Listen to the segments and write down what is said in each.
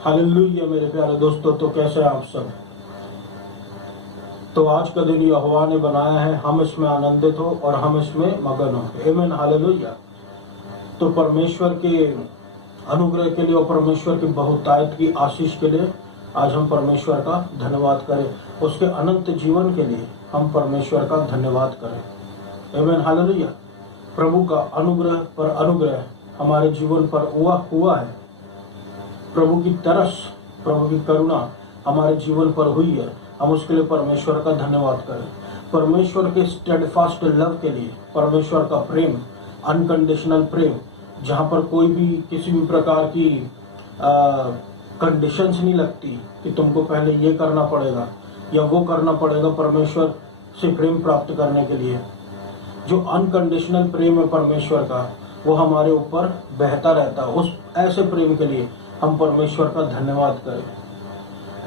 Hallelujah मेरे प्यारे दोस्तों, तो कैसे हैं आप सब। तो आज का दिन यहोवा ने बनाया है, हम इसमें आनंदित हो और हम इसमें मगन हो। आमीन, हालेलुया। तो परमेश्वर के अनुग्रह के लिए और परमेश्वर की बहुतायत की आशीष के लिए आज हम परमेश्वर का धन्यवाद करें। उसके अनंत जीवन के लिए हम परमेश्वर का धन्यवाद करें। आमीन, हालेलुया। प्रभु का अनुग्रह पर अनुग्रह हमारे जीवन पर हुआ है। प्रभु की तरस, प्रभु की करुणा हमारे जीवन पर हुई है। हम उसके लिए परमेश्वर का धन्यवाद करें। परमेश्वर के स्टेडफास्ट लव के लिए, परमेश्वर का प्रेम, अनकंडीशनल प्रेम, जहाँ पर कोई भी किसी भी प्रकार की कंडीशंस नहीं लगती कि तुमको पहले ये करना पड़ेगा या वो करना पड़ेगा परमेश्वर से प्रेम प्राप्त करने के लिए। जो अनकंडीशनल प्रेम है परमेश्वर का, वो हमारे ऊपर बहता रहता है। उस ऐसे प्रेम के लिए हम परमेश्वर का धन्यवाद करें।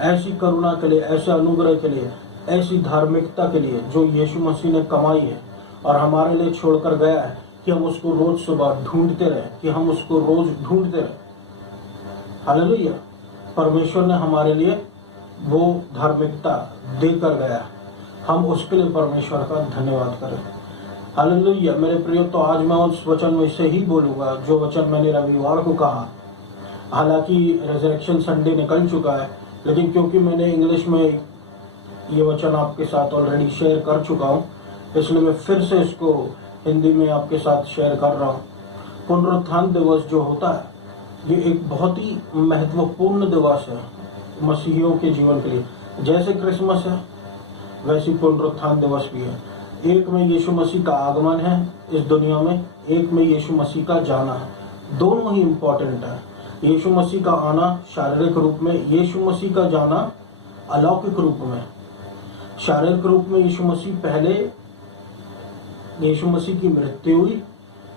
ऐसी करुणा के लिए, ऐसे अनुग्रह के लिए, ऐसी धार्मिकता के लिए जो यीशु मसीह ने कमाई है और हमारे लिए छोड़कर गया है, कि हम उसको रोज सुबह ढूंढते रहे, कि हम उसको रोज ढूंढते रहे। हालेलुया। परमेश्वर ने हमारे लिए वो धार्मिकता देकर गया, हम उसके लिए परमेश्वर का धन्यवाद करें। हालेलुया मेरे प्रियो। तो आज मैं उस वचन में से ही बोलूंगा जो वचन मैंने रविवार को कहा। हालांकि रेजरेक्शन संडे निकल चुका है, लेकिन क्योंकि मैंने इंग्लिश में ये वचन आपके साथ ऑलरेडी शेयर कर चुका हूँ, इसलिए मैं फिर से इसको हिंदी में आपके साथ शेयर कर रहा हूँ। पुनरुत्थान दिवस जो होता है, ये एक बहुत ही महत्वपूर्ण दिवस है मसीहियों के जीवन के लिए। जैसे क्रिसमस है वैसी पुनरुत्थान दिवस भी है। एक में यीशु मसीह का आगमन है इस दुनिया में, एक में यीशु मसीह का जाना है। दोनों ही इम्पोर्टेंट है। यीशु मसीह का आना शारीरिक रूप में, यीशु मसीह का जाना अलौकिक रूप में। शारीरिक रूप में यीशु मसीह, पहले यीशु मसीह की मृत्यु हुई,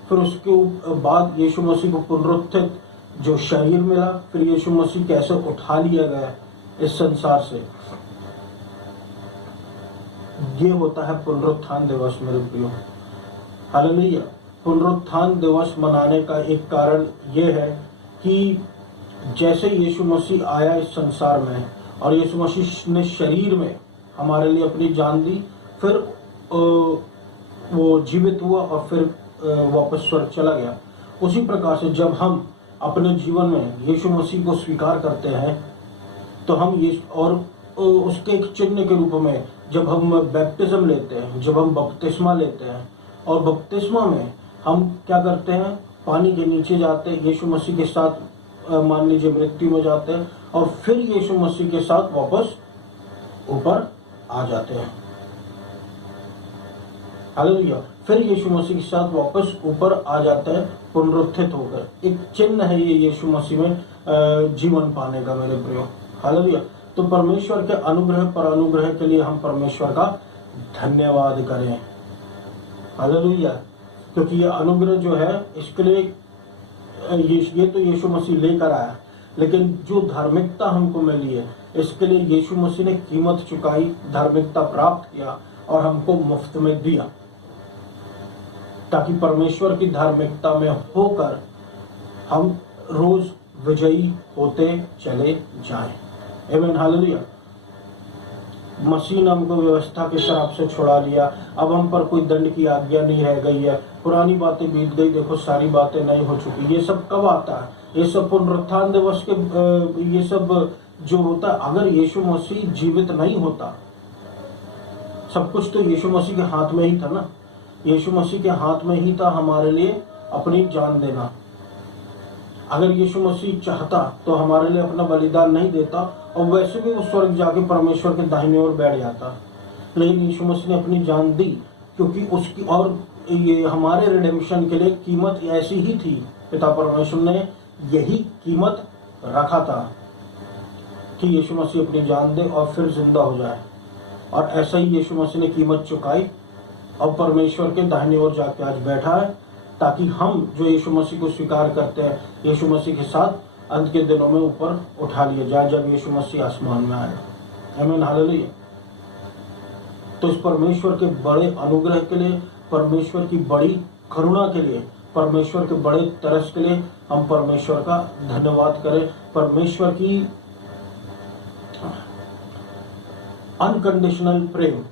फिर उसके बाद यीशु मसीह को पुनरुत्थित जो शरीर मिला, फिर यीशु मसीह कैसे उठा लिया गया इस संसार से, ये होता है पुनरुत्थान दिवस मेरे प्रियो। हालेलुया। पुनरुत्थान दिवस मनाने का एक कारण ये है कि जैसे यीशु मसीह आया इस संसार में और यीशु मसीह ने शरीर में हमारे लिए अपनी जान दी, फिर वो जीवित हुआ और फिर वापस स्वर्ग चला गया। उसी प्रकार से जब हम अपने जीवन में यीशु मसीह को स्वीकार करते हैं, तो हम ये और उसके एक चिन्ह के रूप में जब हम बैप्टिज्म लेते हैं, जब हम बपतिस्मा लेते हैं, और बपतिस्मा में हम क्या करते हैं, पानी के नीचे जाते हैं, यीशु मसीह के साथ मान लीजिए मृत्यु में जाते हैं, और फिर यीशु मसीह के साथ वापस ऊपर आ जाते हैं। हालेलुया। फिर यीशु मसीह के साथ वापस ऊपर आ जाता है पुनरुत्थित होकर। एक चिन्ह है ये यीशु मसीह में जीवन पाने का मेरे प्रियो। हालेलुया। तो परमेश्वर के अनुग्रह पर अनुग्रह के लिए हम परमेश्वर का धन्यवाद करें। हालेलुया। क्योंकि ये अनुग्रह जो है, इसके लिए ये तो यीशु मसीह लेकर आया, लेकिन जो धार्मिकता हमको मिली है, इसके लिए यीशु मसीह ने कीमत चुकाई, धार्मिकता प्राप्त किया और हमको मुफ्त में दिया, ताकि परमेश्वर की धार्मिकता में होकर हम रोज विजयी होते चले जाएं। आमीन, हालेलुया। मसीह ने हमको व्यवस्था के श्राप से छुड़ा लिया। अब हम पर कोई दंड की आज्ञा नहीं रह गई है। पुरानी बातें बीत गई, देखो सारी बातें नई हो चुकी। ये सब कब आता है? ये सब पुनरुत्थान दिवस के ये सब जो होता है, अगर यीशु मसीह जीवित नहीं होता, सब कुछ तो यीशु मसीह के हाथ में ही था ना। यीशु मसीह के हाथ में ही था हमारे लिए अपनी जान देना। अगर यीशु मसीह चाहता तो हमारे लिए अपना बलिदान नहीं देता, और वैसे भी वो स्वर्ग जाके परमेश्वर के दाहिने ओर बैठ जाता। लेकिन यीशु मसीह ने अपनी जान दी, क्योंकि उसकी और ये हमारे रिडेम्पशन के लिए कीमत ऐसी ही थी। पिता परमेश्वर ने यही कीमत रखा था कि यीशु मसीह अपनी जान दे और फिर जिंदा हो जाए, और ऐसा ही यीशु मसीह ने कीमत चुकाई और परमेश्वर के दाहिने ओर जाके आज बैठा है, ताकि हम जो यीशु मसीह को स्वीकार करते हैं, यीशु मसीह के साथ अंत के दिनों में ऊपर उठा लिया जाए, जब यीशु मसीह आसमान में आए। आमीन, हालेलुया। तो इस परमेश्वर के बड़े अनुग्रह के लिए, परमेश्वर की बड़ी करुणा के लिए, परमेश्वर के बड़े तरस के लिए हम परमेश्वर का धन्यवाद करें। परमेश्वर की अनकंडीशनल प्रेम,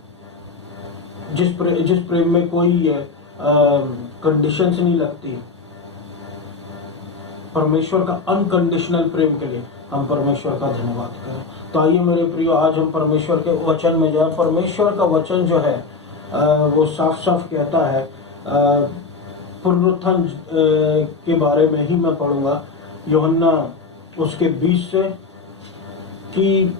जिस प्रेम में कोई कंडीशंस नहीं लगती, परमेश्वर का अनकंडीशनल प्रेम के लिए हम परमेश्वर का धन्यवाद करें। तो आइए मेरे प्रियो, आज हम परमेश्वर के वचन में जाए। परमेश्वर का वचन जो है वो साफ साफ कहता है, पुनरुत्थान के बारे में ही मैं पढ़ूंगा, यूहन्ना उसके 20 से कि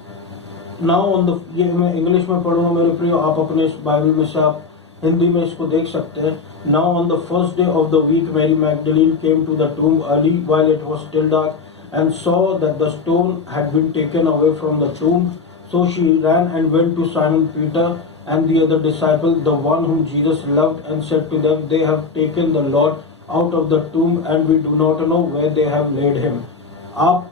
नाउ ऑन द, ये मैं इंग्लिश में पढ़ूंगा मेरे प्रियो, आप अपने इस बाइबल में से आप हिंदी में इसको देख सकते हैं। Now on the first day of the week Mary Magdalene came to the tomb early while it was still dark and saw that the stone had been taken away from the tomb. So she ran and went to Simon Peter and the other disciple, the one whom Jesus loved, and said to them, they have taken the Lord out of the tomb and we do not know where they have laid him. आप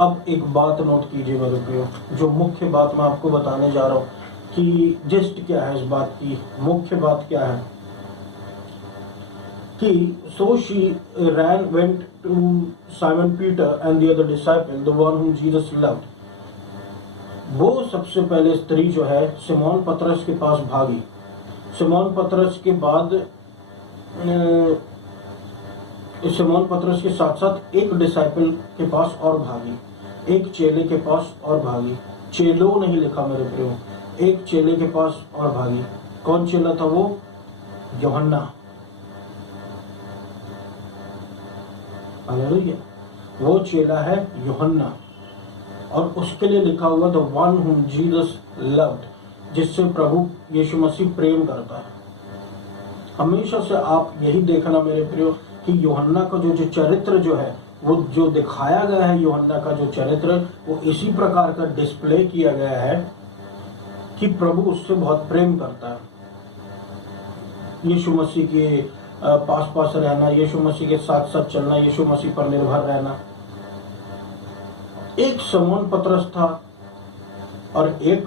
अब एक बात note कीजिए मेरे प्रियो, जो मुख्य बात मैं आपको बताने जा रहा हूँ कि जिस्ट क्या है इस बात की, मुख्य बात क्या है कि so she ran, went to Simon Peter and the other disciple, the one whom Jesus loved. वो सबसे पहले स्त्री जो है सिमोन पतरस के पास भागी। सिमोन पतरस के बाद सिमोन पतरस के साथ साथ एक डिसाइपल के पास और भागी, एक चेले के पास और भागी। चेलो नहीं लिखा मेरे प्रियो, एक चेले के पास और भागी। कौन चेला था वो? यूहन्ना। हालेलुया, वो चेला है यूहन्ना, और उसके लिए लिखा हुआ द वन हुम जीसस लव्ड, जिससे प्रभु यीशु मसीह प्रेम करता है। हमेशा से आप यही देखना मेरे प्रियो कि यूहन्ना का जो चरित्र जो है, वो जो दिखाया गया है, यूहन्ना का जो चरित्र वो इसी प्रकार का डिस्प्ले किया गया है कि प्रभु उससे बहुत प्रेम करता है। यीशु मसीह के पास पास रहना, यीशु मसीह के साथ साथ चलना, यीशु मसीह पर निर्भर रहना। एक सिमोन पतरस था और एक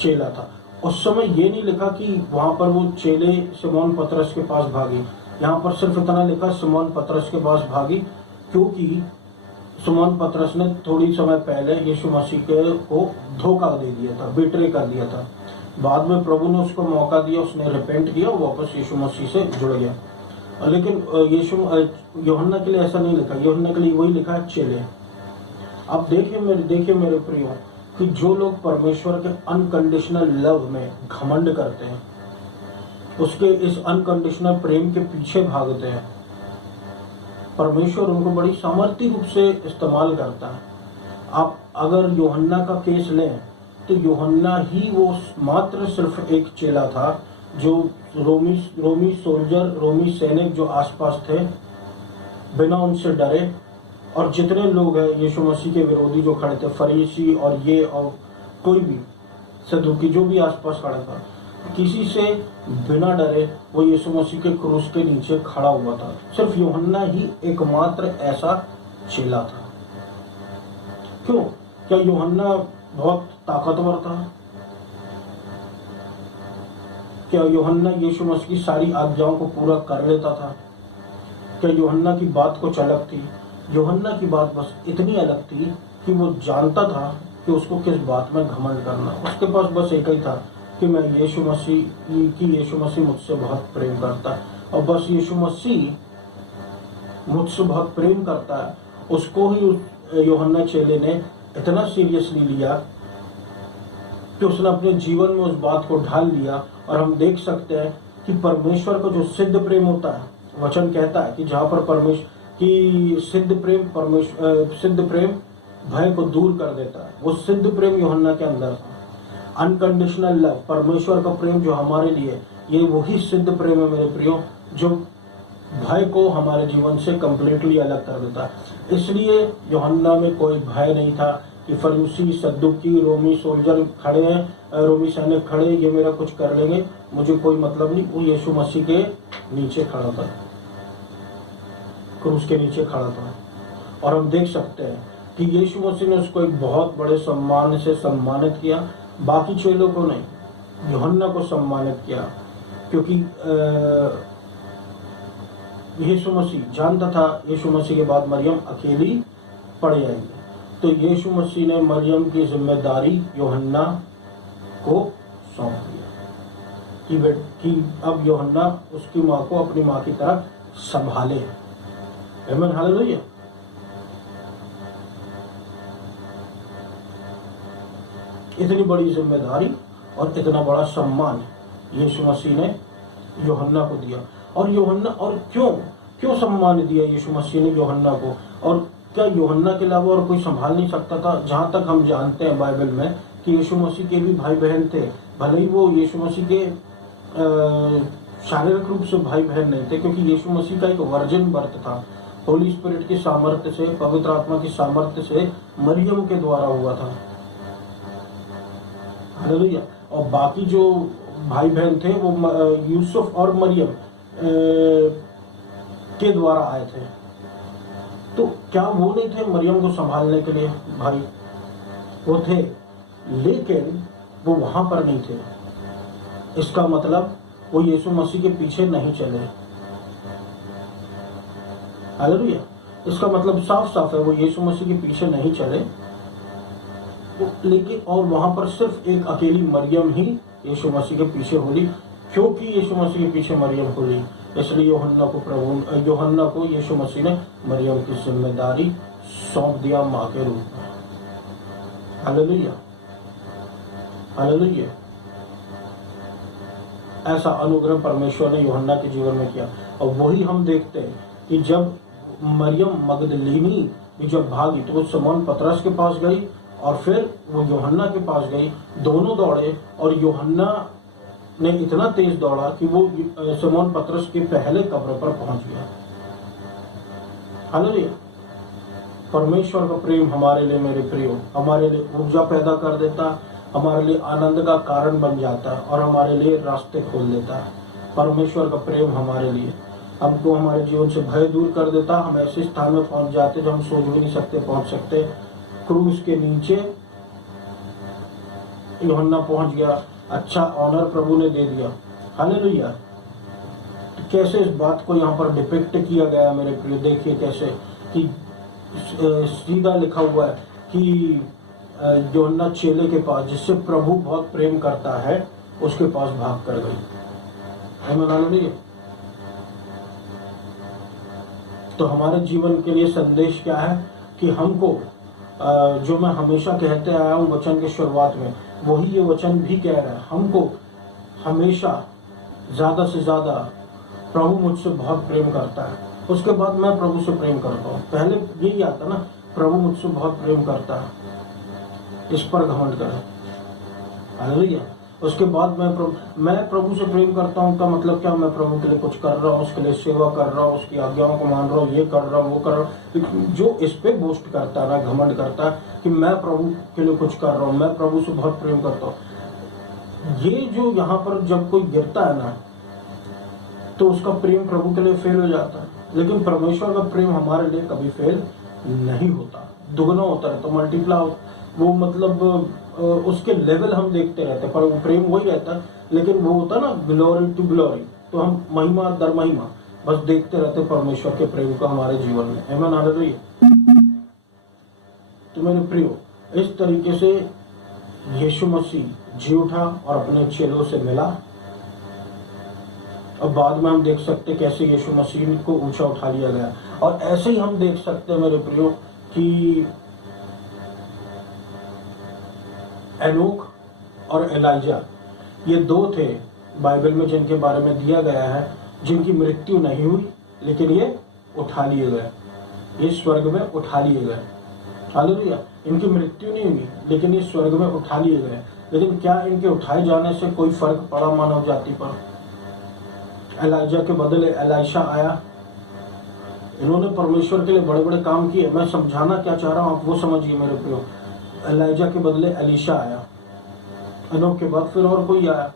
चेला था। उस समय ये नहीं लिखा कि वहां पर वो चेले सिमोन पतरस के पास भागी, यहाँ पर सिर्फ इतना लिखा सिमोन पतरस के पास भागी, क्योंकि सिमोन पतरस ने थोड़ी समय पहले यीशु मसीह को धोखा दे दिया था, बिट्रे कर दिया था। बाद में प्रभु ने उसको मौका दिया, उसने रिपेंट किया, वापस यीशु मसीह से जुड़ गया। लेकिन यूहन्ना के लिए ऐसा नहीं लिखा, यूहन्ना के लिए वही लिखा है चेले। अब देखिए मेरे प्रियो कि जो लोग परमेश्वर के अनकंडीशनल लव में घमंड करते हैं, उसके इस अनकंडीशनल प्रेम के पीछे भागते हैं, परमेश्वर उनको बड़ी सामर्थ्य रूप से इस्तेमाल करता है। आप अगर यूहन्ना का केस लें तो यूहन्ना ही वो मात्र सिर्फ एक चेला था जो रोमी सोल्जर, रोमी सैनिक जो आसपास थे, बिना उनसे डरे, और जितने लोग हैं यीशु मसीह के विरोधी जो खड़े थे, फरीसी और ये और कोई भी सदूकी जो भी आसपास खड़ा था, किसी से बिना डरे वो यीशु मसीह के क्रूस के नीचे खड़ा हुआ था। सिर्फ यूहन्ना ही एकमात्र ऐसा चेला था। क्यों? क्या यूहन्ना बहुत ताकतवर था? क्या यूहन्ना यीशु मसीह की सारी आज्ञाओं को पूरा कर लेता था? क्या यूहन्ना की बात कुछ अलग थी? यूहन्ना की बात बस इतनी अलग थी कि वो जानता था कि उसको किस बात में घमंड करना। उसके पास बस एक ही था कि मैं यीशु मसीह मुझसे बहुत प्रेम करता है, और बस यीशु मसीह मुझसे बहुत प्रेम करता है। उसको ही यूहन्ना चेले ने इतना सीरियसली लिया कि उसने अपने जीवन में उस बात को ढाल लिया। और हम देख सकते हैं कि परमेश्वर का जो सिद्ध प्रेम होता है, वचन कहता है कि जहाँ पर परमेश्वर की सिद्ध प्रेम भय को दूर कर देता है, वो सिद्ध प्रेम यूहन्ना के अंदर था। अनकंडीशनल लव, परमेश्वर का प्रेम जो हमारे लिए, ये वही सिद्ध प्रेम है मेरे प्रियो, जो भय को हमारे जीवन से कंप्लीटली अलग कर देता है। इसलिए यूहन्ना में कोई भय नहीं था कि फरीसी, सद्दुकी, रोमी सोल्जर खड़े हैं, रोमी सैनिक खड़े, ये मेरा कुछ कर लेंगे, मुझे कोई मतलब नहीं। वो यीशु मसीह के नीचे खड़ा था, क्रूस के नीचे खड़ा था। और हम देख सकते हैं कि यीशु मसीह ने उसको एक बहुत बड़े सम्मान से सम्मानित किया, बाकी चेलों को नहीं, यूहन्ना को सम्मानित किया, क्योंकि यीशु मसीह जानता था यीशु मसीह के बाद मरियम अकेली पड़ जाएगी, तो यीशु मसीह ने मरियम की जिम्मेदारी यूहन्ना को सौंप दिया कि अब यूहन्ना उसकी माँ को अपनी माँ की तरह संभाले। आमीन, हालेलुया। इतनी बड़ी जिम्मेदारी और इतना बड़ा सम्मान यीशु मसीह ने यूहन्ना को दिया। और यूहन्ना, और क्यों सम्मान दिया यीशु मसीह ने यूहन्ना को? और क्या यूहन्ना के अलावा और कोई संभाल नहीं सकता था? जहाँ तक हम जानते हैं बाइबल में कि यीशु मसीह के भी भाई बहन थे, भले ही वो यीशु मसीह के शारीरिक रूप से भाई बहन नहीं थे, क्योंकि यीशु मसीह का एक वर्जिन बर्थ था, होली स्पिरिट की सामर्थ्य से, पवित्र आत्मा की सामर्थ्य से मरियम के द्वारा हुआ था। हालेलुया। और बाकी जो भाई बहन थे वो यूसुफ और मरियम के द्वारा आए थे। तो क्या वो नहीं थे मरियम को संभालने के लिए भाई? वो थे, लेकिन वो वहां पर नहीं थे। इसका मतलब वो यीशु मसीह के पीछे नहीं चले। हालेलुया। इसका मतलब साफ साफ है, वो यीशु मसीह के पीछे नहीं चले, लेकिन और वहां पर सिर्फ एक अकेली मरियम ही यीशु मसीह के पीछे होली। क्योंकि यीशु मसीह के पीछे मरियम होली, इसलिए यूहन्ना को यीशु मसीह ने मरियम की जिम्मेदारी सौंप दिया माँ के रूप में। Hallelujah, hallelujah. ऐसा अनुग्रह परमेश्वर ने यूहन्ना के जीवन में किया। और वही हम देखते हैं कि जब मरियम मगदलीनी भी जब भागी तो वो शमौन पतरस के पास गई और फिर वो यूहन्ना के पास गई। दोनों दौड़े और यूहन्ना ने इतना तेज दौड़ा कि वो शमौन पतरस के पहले कब्र पर पहुंच गया। हालेलुया। परमेश्वर का प्रेम हमारे लिए, मेरे प्रियो, हमारे लिए ऊर्जा पैदा कर देता, हमारे लिए आनंद का कारण बन जाता है और हमारे लिए रास्ते खोल देता है। परमेश्वर का प्रेम हमारे लिए हमको हमारे जीवन से भय दूर कर देता। हम ऐसे स्थान में पहुंच जाते जो हम सोच भी नहीं सकते पहुंच सकते। क्रूस के नीचे यूहन्ना पहुंच गया, अच्छा ऑनर प्रभु ने दे दिया। हालेलुया। कैसे इस बात को यहाँ पर डिपिक्ट किया गया मेरे प्रिय, देखिए कैसे कि सीधा लिखा हुआ है कि यूहन्ना चेले के पास, जिससे प्रभु बहुत प्रेम करता है, उसके पास भाग कर गई। आमीन, हालेलुया। तो हमारे जीवन के लिए संदेश क्या है कि हमको जो मैं हमेशा कहते आया हूँ वचन के शुरुआत में, वही ये वचन भी कह रहा है, हमको हमेशा ज्यादा से ज्यादा प्रभु मुझसे बहुत प्रेम करता है, उसके बाद मैं प्रभु से प्रेम करता हूँ। पहले यही आता ना, प्रभु मुझसे बहुत प्रेम करता है, इस पर घमंड करें। हालेलुया। उसके बाद मैं प्रभु से प्रेम करता हूँ का मतलब क्या? मैं प्रभु के लिए कुछ कर रहा हूँ, उसके लिए सेवा कर रहा हूँ, उसकी आज्ञाओं को मान रहा हूँ, ये कर रहा हूँ, वो कर रहा हूँ। जो इस पे बोस्ट करता है ना, घमंड करता है कि मैं प्रभु के लिए कुछ कर रहा हूँ, मैं प्रभु से बहुत प्रेम करता हूँ, ये जो यहाँ पर जब कोई गिरता है ना, तो उसका प्रेम प्रभु के लिए फेल हो जाता है। लेकिन परमेश्वर का प्रेम हमारे लिए कभी फेल नहीं होता, दुगना होता है, तो मल्टीप्लाई होता। वो मतलब उसके लेवल हम देखते रहते हैं, पर वो प्रेम वही रहता है, लेकिन वो होता ना ग्लोरी टू ग्लोरी, तो हम महिमा दर महिमा बस देखते रहते परमेश्वर के प्रेम को हमारे जीवन में। आमीन, हालेलुया। तो मेरे प्रियो, इस तरीके से यीशु मसीह जी उठा और अपने चेलों से मिला। और बाद में हम देख सकते कैसे यीशु मसीह को ऊंचा उठा लिया गया। और ऐसे ही हम देख सकते हैं मेरे प्रियो कि एनोक और एलाइजा, ये दो थे बाइबल में जिनके बारे में दिया गया है, जिनकी मृत्यु नहीं हुई, लेकिन ये उठा लिए गए, ये स्वर्ग में उठा लिए गए। हालेलुया। इनकी मृत्यु नहीं हुई, लेकिन ये स्वर्ग में उठा लिए गए। लेकिन क्या इनके उठाए जाने से कोई फर्क पड़ा मानव जाति पर? एलाइजा के बदले एलाइशा आया। इन्होंने परमेश्वर के लिए बड़े बड़े काम किए। मैं समझाना क्या चाह रहा हूँ आप वो समझिए मेरे प्रियो। एलाइजा के बदले एलीशा आया, एनोक के बाद फिर और कोई आया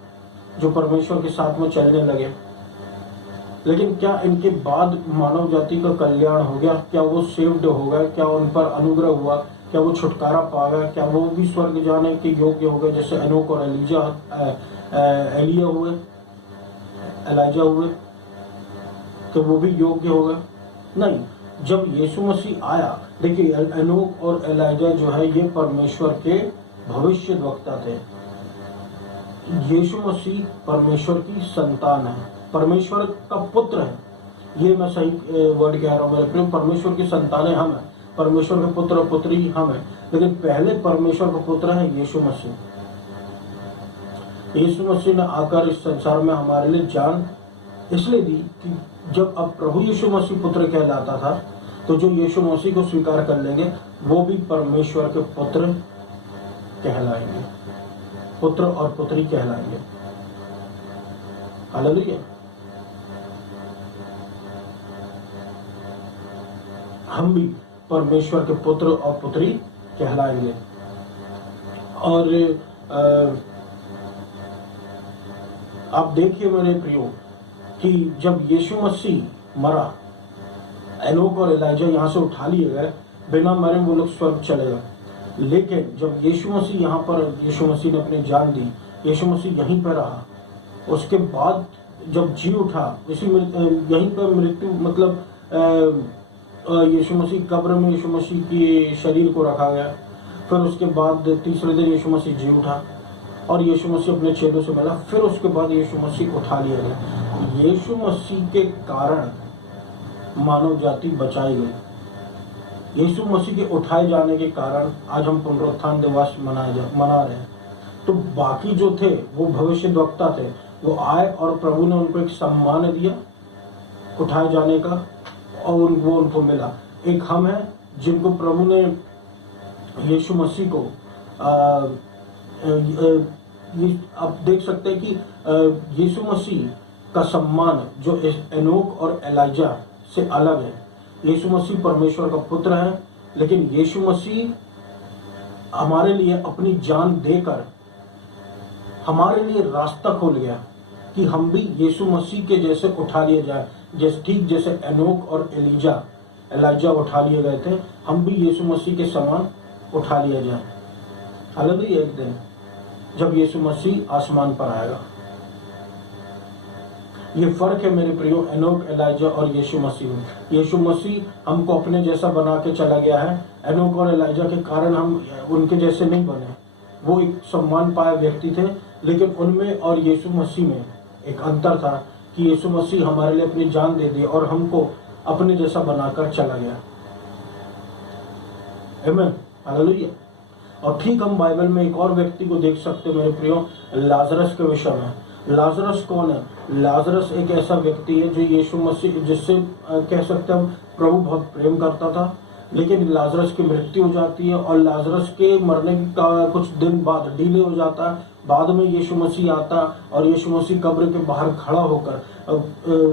जो परमेश्वर के साथ में चलने लगे। लेकिन क्या इनके बाद मानव जाति का कल्याण हो गया? क्या वो सेव्ड हो गए? क्या उन पर अनुग्रह हुआ? क्या वो छुटकारा पा गए? क्या वो भी स्वर्ग जाने के योग्य हो गए जैसे एनोक और एलिया हुए, एलाइजा हुए? तो वो भी योग्य होगा? नहीं। जब यीशु मसीह आया, देखिए एनोक और एलाइजा जो है ये परमेश्वर के भविष्यद्वक्ता थे। यीशु मसीह परमेश्वर की संतान है, परमेश्वर का पुत्र है। ये मैं सही वर्ड कह रहा हूँ मेरे प्रिय, परमेश्वर की संतानें हम हैं, परमेश्वर के पुत्र और पुत्री हम हैं, लेकिन पहले परमेश्वर का पुत्र है यीशु मसीह। यीशु मसीह ने आकर इस संसार में हमारे लिए जान इसलिए दी कि जब अब प्रभु यीशु मसीह पुत्र कहलाता था, तो जो यीशु मसीह को स्वीकार कर लेंगे वो भी परमेश्वर के पुत्र कहलाएंगे, पुत्र और पुत्री कहलाएंगे। हालेलुया। हम भी परमेश्वर के पुत्र और पुत्री कहलाएंगे। और आप देखिए मेरे प्रियो कि जब यीशु मसीह मरा, एनोक और एलाइजा यहाँ से उठा लिए गए, बिना मरे वो लोग स्वर्ग चले गए। लेकिन जब यीशु मसीह यहाँ पर, यीशु मसीह ने अपनी जान दी, यीशु मसीह यहीं पर रहा, उसके बाद जब जी उठा, यहीं पर मृत्यु मतलब यीशु मसीह कब्र में यीशु मसीह के शरीर को रखा गया। फिर उसके बाद तीसरे दिन यीशु मसीह जी उठा और यीशु मसीह अपने चेलों से मिला। फिर उसके बाद यीशु मसीह उठा लिया गया। यीशु मसीह के कारण मानव जाति बचाई गई। यीशु मसीह के उठाए जाने के कारण आज हम पुनरुत्थान दिवस मना रहे हैं। तो बाकी जो थे वो भविष्यद्वक्ता थे, वो आए और प्रभु ने उनको एक सम्मान दिया उठाए जाने का, और वो उनको मिला। एक हम हैं जिनको प्रभु ने यीशु मसीह को आप देख सकते हैं कि यीशु मसीह का सम्मान जो एनोक और एलाइजा से अलग है। यीशु मसीह परमेश्वर का पुत्र है, लेकिन यीशु मसीह हमारे लिए अपनी जान देकर हमारे लिए रास्ता खोल गया कि हम भी यीशु मसीह के जैसे उठा लिए जाए। ठीक जैसे एनोक और एलाइजा उठा लिए गए थे, हम भी यीशु मसीह के समान उठा लिया जाए। हालेलुया। एक दिन जब यीशु मसीह आसमान पर आएगा। ये फर्क है मेरे प्रियो एनोक, एलाइजा और यीशु मसीह में। यीशु मसीह हमको अपने जैसा बना के चला गया है। एनोक और एलाइजा के कारण हम उनके जैसे नहीं बने। वो एक सम्मान पाए व्यक्ति थे, लेकिन उनमें और यीशु मसीह में एक अंतर था कि यीशु मसीह हमारे लिए अपनी जान दे दी और हमको अपने जैसा बनाकर चला गया। आमीन। हालेलुया। और ठीक हम बाइबल में एक और व्यक्ति को देख सकते मेरे प्रियो, लाजरस के विषय में। लाजरस कौन है? लाजरस एक ऐसा व्यक्ति है जो यीशु मसीह, जिससे कह सकते हैं प्रभु बहुत प्रेम करता था, लेकिन लाजरस की मृत्यु हो जाती है और लाजरस के मरने का कुछ दिन बाद डिले हो जाता है। बाद में यीशु मसीह आता और यीशु मसीह कब्र के बाहर खड़ा होकर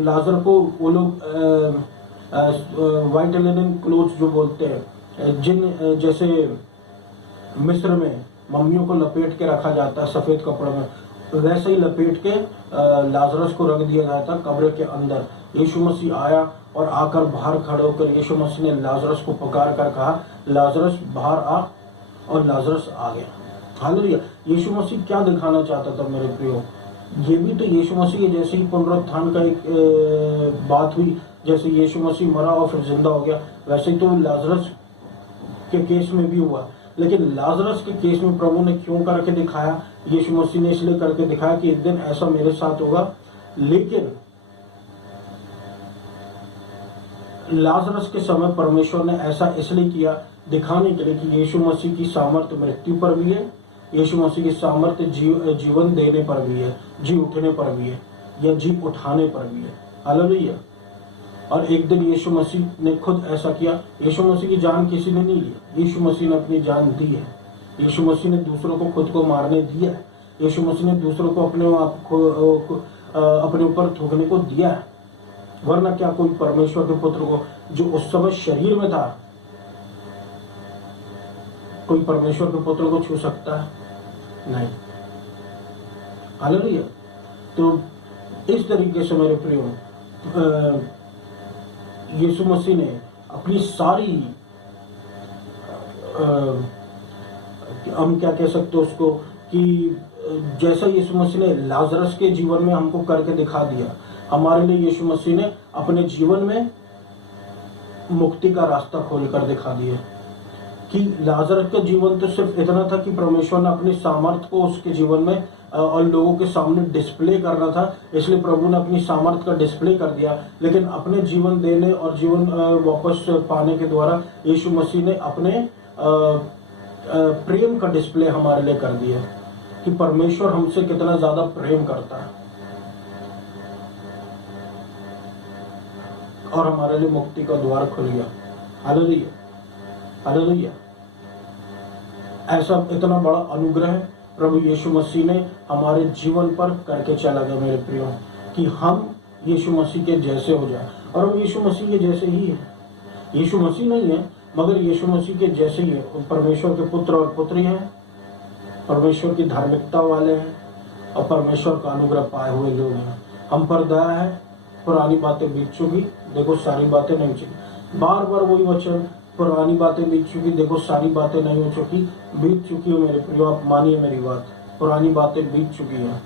लाजर को वो लोग व्हाइट लिनन क्लोथ्स जो बोलते हैं, जिन जैसे मिस्र में मम्मियों को लपेट के रखा जाता है सफ़ेद कपड़े में, वैसे ही लपेट के लाजरस को रख दिया गया था कब्र के अंदर। यीशु मसीह आया और आकर बाहर खड़े होकर यीशु मसीह ने लाजरस को पुकार कर कहा, लाजरस बाहर आ, और लाजरस आ गया। हालेलुया। यीशु मसीह क्या दिखाना चाहता था मेरे प्रियो? ये भी तो यीशु मसीह के जैसे ही पुनरुत्थान का एक बात हुई, जैसे यीशु मसीह मरा और फिर जिंदा हो गया, वैसे ही तो लाजरस के केस में भी हुआ। लेकिन लाजरस के केस में प्रभु ने क्यों करके दिखाया? यीशु मसीह ने इसलिए करके दिखाया कि एक दिन ऐसा मेरे साथ होगा। लेकिन लाजरस के समय परमेश्वर ने ऐसा इसलिए किया, दिखाने के लिए कि यीशु मसीह की सामर्थ्य मृत्यु पर भी है, यीशु मसीह की सामर्थ्य जीवन देने पर भी है, जी उठने पर भी है, या जी उठाने पर भी है। हालेलुया। और एक दिन यीशु मसीह ने खुद ऐसा किया। यीशु मसीह की जान किसी ने नहीं ली, यीशु मसीह ने अपनी जान दी है। यीशु मसीह ने दूसरों को खुद को मारने दिया है। यीशु मसीह ने दूसरों को अपने ऊपर थूकने को दिया है। वरना क्या कोई परमेश्वर के पुत्र को, जो उस समय शरीर में था, कोई परमेश्वर के पुत्र को छू सकता है? नहीं। हालेलुया। तो इस तरीके से मेरे प्रियो यीशु मसीह ने अपनी सारी हम क्या कह सकते हैं उसको, कि जैसा यीशु मसीह ने लाजरस के जीवन में हमको करके दिखा दिया, हमारे लिए यीशु मसीह ने अपने जीवन में मुक्ति का रास्ता खोलकर दिखा दिया कि लाजरस का जीवन तो सिर्फ इतना था कि परमेश्वर ने अपनी सामर्थ को उसके जीवन में और लोगों के सामने डिस्प्ले करना था, इसलिए प्रभु ने अपनी सामर्थ का डिस्प्ले कर दिया। लेकिन अपने जीवन देने और जीवन वापस पाने के द्वारा यीशु मसीह ने अपने प्रेम का डिस्प्ले हमारे लिए कर दिया कि परमेश्वर हमसे कितना ज्यादा प्रेम करता है और हमारे लिए मुक्ति का द्वार खुल गया। Hallelujah, hallelujah. ऐसा इतना बड़ा अनुग्रह प्रभु यीशु मसीह ने हमारे जीवन पर करके चला गया मेरे प्रियो, कि हम यीशु मसीह के जैसे हो जाए। और हम यीशु मसीह के जैसे ही है, यीशु मसीह नहीं है मगर यीशु मसीह के जैसे ही है। परमेश्वर के पुत्र और पुत्री हैं, परमेश्वर की धार्मिकता वाले हैं और परमेश्वर का अनुग्रह पाए हुए लोग हैं। हम पर दया है, पुरानी बातें बीत चुकी, देखो सारी बातें नहीं चुकी। बार बार वही वचन, पुरानी बातें बीत चुकी, देखो सारी बातें नहीं हो चुकी, बीत चुकी है मेरे प्रियो। आप मानिए मेरी बात, पुरानी बातें बीत चुकी हैं।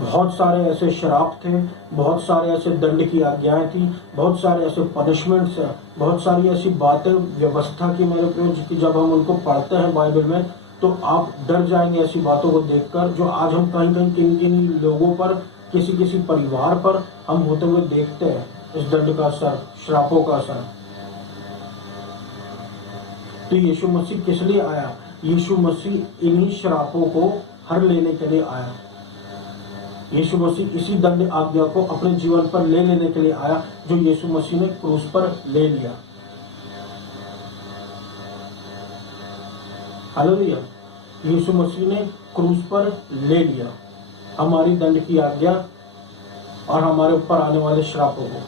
बहुत सारे ऐसे श्राप थे, बहुत सारे ऐसे दंड की आज्ञाएं थी, बहुत सारे ऐसे पनिशमेंट्स हैं, बहुत सारी ऐसी बातें व्यवस्था की मेरे प्रियो, कि जब हम उनको पढ़ते हैं बाइबल में तो आप डर जाएंगे ऐसी बातों को देखकर, जो आज हम कहीं कहीं किन किन लोगों पर, किसी किसी परिवार पर हम होते हुए देखते हैं। इस दंड का असर, श्रापों का असर। तो यीशु मसीह किस लिए आया? यीशु मसीह इन्हीं श्रापों को हर लेने के लिए आया। यीशु मसीह इसी दंड आज्ञा को अपने जीवन पर ले लेने के लिए आया, जो यीशु मसीह ने क्रूस पर ले लिया। हालेलुया। यीशु मसीह ने क्रूस पर ले लिया हमारी दंड की आज्ञा और हमारे ऊपर आने वाले श्रापों को।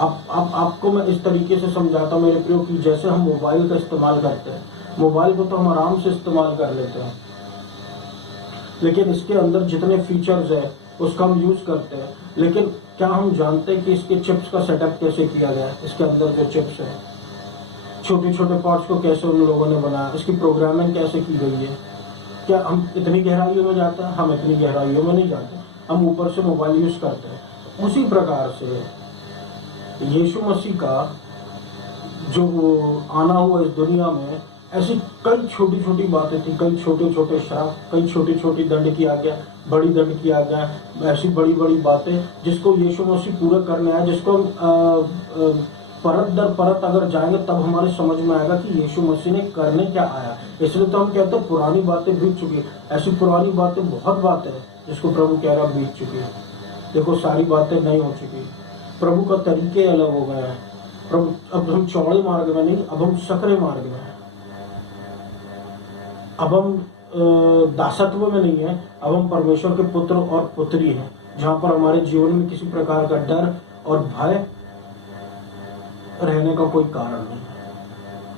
आपको मैं इस तरीके से समझाता हूँ मेरे प्रियो, कि जैसे हम मोबाइल का इस्तेमाल करते हैं, मोबाइल को तो हम आराम से इस्तेमाल कर लेते हैं, लेकिन इसके अंदर जितने फीचर्स है उसका हम यूज करते हैं, लेकिन क्या हम जानते हैं कि इसके चिप्स का सेटअप कैसे किया गया है? इसके अंदर जो चिप्स है, छोटे छोटे पार्ट्स को कैसे उन लोगों ने बनाया, इसकी प्रोग्रामिंग कैसे की गई है? क्या हम इतनी गहराइयों में जाते हैं? हम इतनी गहराइयों में नहीं जाते, हम ऊपर से मोबाइल यूज करते हैं। उसी प्रकार से यीशु मसीह का जो आना हुआ इस दुनिया में, ऐसी कई छोटी छोटी बातें थी, कई छोटे छोटे श्राप, कई छोटी छोटी दंड की आज्ञा, बड़ी दंड की आज्ञा, ऐसी बड़ी बड़ी बातें जिसको यीशु मसीह पूरा करने आया, जिसको हम परत दर परत अगर जाएंगे तब हमारे समझ में आएगा कि यीशु मसीह ने करने क्या आया। इसलिए तो हम कहते हैं पुरानी बातें बीत चुकी। ऐसी पुरानी बातें, बहुत बातें हैं जिसको प्रभु कह रहा बीत चुकी है। देखो सारी बातें नहीं हो चुकी, प्रभु का तरीके अलग हो गए हैं। प्रभु अब हम चौड़े मार्ग में नहीं, अब हम सकरे मार्ग में हैं। अब हम दासत्व में नहीं है, अब हम परमेश्वर के पुत्र और पुत्री हैं, जहाँ पर हमारे जीवन में किसी प्रकार का डर और भय रहने का कोई कारण नहीं।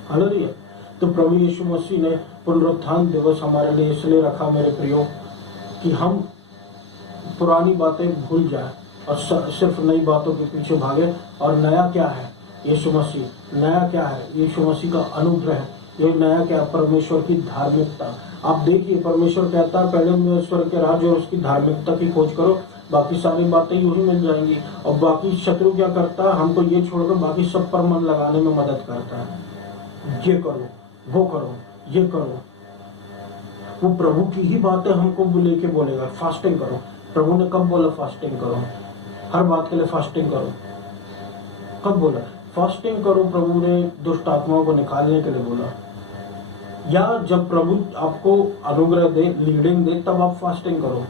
हालेलुया। तो प्रभु यीशु मसीह ने पुनरुत्थान दिवस हमारे लिए इसलिए रखा मेरे प्रियो, कि हम पुरानी बातें भूल जाए और सिर्फ नई बातों के पीछे भागे। और नया क्या है? यीशु मसीह। नया क्या है? यीशु मसीह का अनुग्रह। ये नया क्या? परमेश्वर की धार्मिकता। आप देखिए, परमेश्वर कहता है पहले ईश्वर के राज्य और उसकी धार्मिकता की खोज करो, बाकी सारी बातें यूं ही मिल जाएंगी। और बाकी शत्रु क्या करता है? हमको ये छोड़कर बाकी सब पर मन लगाने में मदद करता है। ये करो, वो करो, ये करो। वो प्रभु की ही बातें हमको लेके बोलेगा, फास्टिंग करो। प्रभु ने कब बोला फास्टिंग करो? हर बात के लिए फास्टिंग करो। कब बोला फास्टिंग करो? प्रभु ने दुष्ट आत्माओं को निकालने के लिए बोला, या जब प्रभु आपको अनुग्रह दे, लीडिंग दे, तब आप फास्टिंग करो,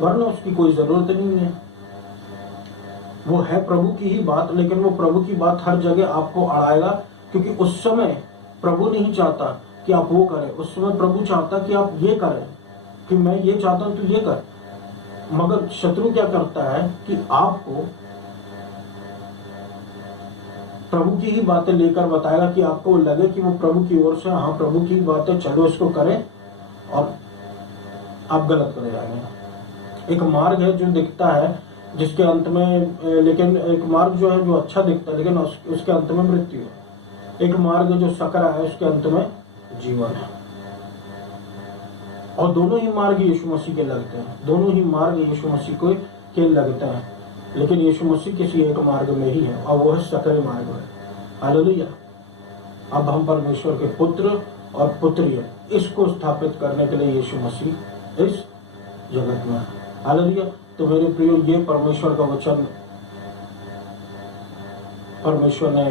वरना उसकी कोई जरूरत नहीं है। वो है प्रभु की ही बात, लेकिन वो प्रभु की बात हर जगह आपको अड़ाएगा, क्योंकि उस समय प्रभु नहीं चाहता कि आप वो करें। उस समय प्रभु चाहता कि आप ये करें, कि मैं ये चाहता हूं तू ये कर। मगर शत्रु क्या करता है कि आपको प्रभु की ही बातें लेकर बताएगा, कि आपको लगे कि वो प्रभु की ओर से, हाँ प्रभु की बातें, चलो इसको करें, और आप गलत करे जाएंगे। एक मार्ग है जो दिखता है जिसके अंत में, लेकिन एक मार्ग जो है जो अच्छा दिखता है लेकिन उसके अंत में मृत्यु है। एक मार्ग जो सकरा है उसके अंत में जीवन है। और दोनों ही मार्ग यीशु मसीह के लगते हैं, दोनों ही मार्ग यीशु मसीह के लगते हैं, लेकिन यीशु मसीह किसी एक मार्ग में ही है और वो है सकल मार्ग है। हालेलुया। अब हम परमेश्वर के पुत्र और पुत्री है, इसको स्थापित करने के लिए यीशु मसीह इस जगत में है। हालेलुया। तो मेरे प्रियो, ये परमेश्वर का वचन परमेश्वर ने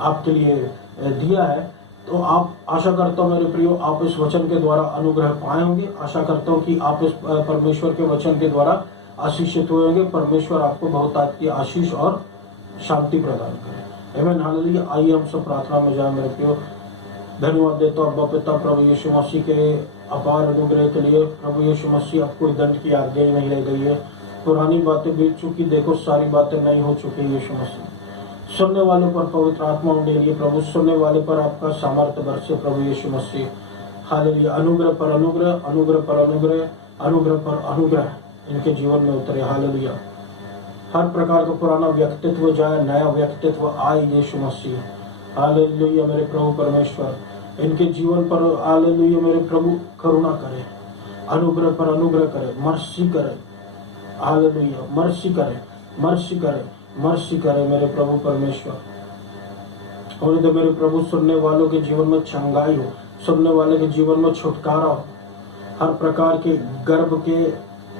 आपके लिए दिया है। तो आप, आशा करता हूँ मेरे प्रियो, आप इस वचन के द्वारा अनुग्रह पाए होंगे। आशा करता हूँ कि आप इस परमेश्वर के वचन के द्वारा आशीषित हुए होंगे। परमेश्वर आपको बहुत आपकी आशीष और शांति प्रदान करे। आमीन। हालेलुया। आइए हम सब प्रार्थना में जाए मेरे प्रियो। धन्यवाद देता हूँ अब्बा पिता प्रभु यीशु मसीह के अपार अनुग्रह के लिए। प्रभु यीशु मसीह, अब कोई दंड की आज्ञा नहीं रह गई है, पुरानी बातें बीत चुकी, देखो सारी बातें नई हो चुकी। यीशु मसीह, सुनने वालों पर पवित्र आत्मा उंडेलिए प्रभु, सुनने वाले पर आपका सामर्थ्य बरसे प्रभु यीशु मसीह। हालेलुया। अनुग्रह पर अनुग्रह, अनुग्रह पर अनुग्रह, अनुग्रह पर अनुग्रह इनके जीवन में उतरे। हालेलुया। हर प्रकार का पुराना व्यक्तित्व जाए, नया व्यक्तित्व आए यीशु मसीह। हालेलुया। मेरे प्रभु परमेश्वर, इनके जीवन पर हालेलुया मेरे प्रभु करुणा करे, अनुग्रह पर अनुग्रह करे, मर्सी करे। हालेलुया। मर्सी करे, मर्सी करे, मर्सी करे मेरे प्रभु परमेश्वर। और इधर मेरे प्रभु, सुनने वालों के जीवन में चंगाई हो, सुनने वाले के जीवन में छुटकारा हो। हर प्रकार के गर्भ के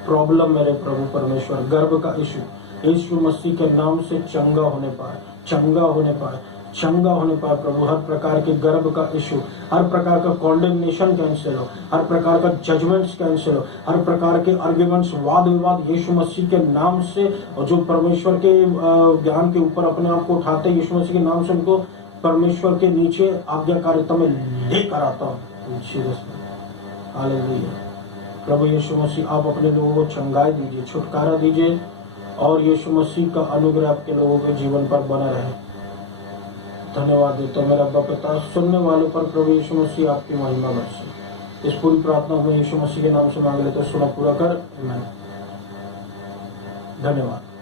प्रॉब्लम मेरे प्रभु परमेश्वर, गर्भ का इशू यीशु मसीह के नाम से चंगा होने पाए, चंगा होने पाए, चंगा होने पाए प्रभु। हर प्रकार के गर्भ का इशू, हर प्रकार का कॉन्डेमनेशन कैंसिल हो, हर प्रकार का जजमेंट्स कैंसिल हो, हर प्रकार के आर्ग्यूमेंट्स, वाद विवाद यीशु मसीह के नाम से, और जो परमेश्वर के ज्ञान के ऊपर अपने आप को उठाते हैं यीशु मसीह के नाम से, उनको परमेश्वर के नीचे आज्ञाकारिता में लेकर आता हूँ जीसस में। हालेलुया। प्रभु यीशु मसीह, आप अपने लोगों को चंगाई दीजिए, छुटकारा दीजिए, और यीशु मसीह का अनुग्रह आपके लोगों के जीवन पर बना रहे। धन्यवाद देता हूँ मेरा अब्बा पिता, सुनने वालों पर प्रभु यीशु मसीह आपकी महिमा बरसे। इस पूरी प्रार्थना में यीशु मसीह के नाम से मांग लेते, सुना पूरा कर। आमीन। धन्यवाद।